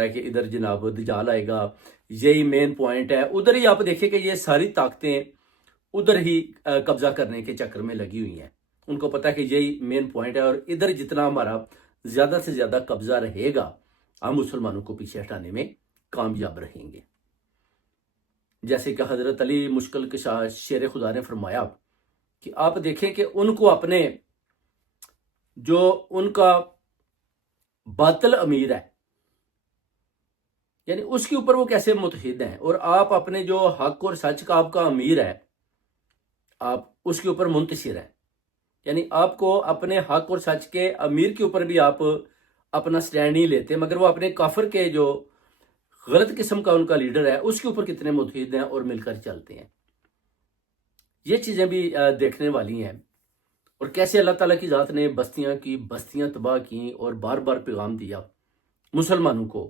ہے کہ ادھر جناب دجال آئے گا، یہی مین پوائنٹ ہے. ادھر ہی آپ دیکھیں کہ یہ ساری طاقتیں ادھر ہی قبضہ کرنے کے چکر میں لگی ہوئی ہیں. ان کو پتہ ہے کہ یہی مین پوائنٹ ہے، اور ادھر جتنا ہمارا زیادہ سے زیادہ قبضہ رہے گا ہم مسلمانوں کو پیچھے ہٹانے میں کامیاب رہیں گے. جیسے کہ حضرت علی مشکل کشا شیر خدا نے فرمایا کہ آپ دیکھیں کہ ان کو اپنے جو ان کا باطل امیر ہے، یعنی اس کے اوپر وہ کیسے متحد ہیں، اور آپ اپنے جو حق اور سچ کا آپ کا امیر ہے آپ اس کے اوپر منتصر ہیں. یعنی آپ کو اپنے حق اور سچ کے امیر کے اوپر بھی آپ اپنا سٹینڈ نہیں لیتے، مگر وہ اپنے کافر کے جو غلط قسم کا ان کا لیڈر ہے اس کے اوپر کتنے متحد ہیں اور مل کر چلتے ہیں. یہ چیزیں بھی دیکھنے والی ہیں. اور کیسے اللہ تعالیٰ کی ذات نے بستیاں تباہ کی اور بار بار پیغام دیا مسلمانوں کو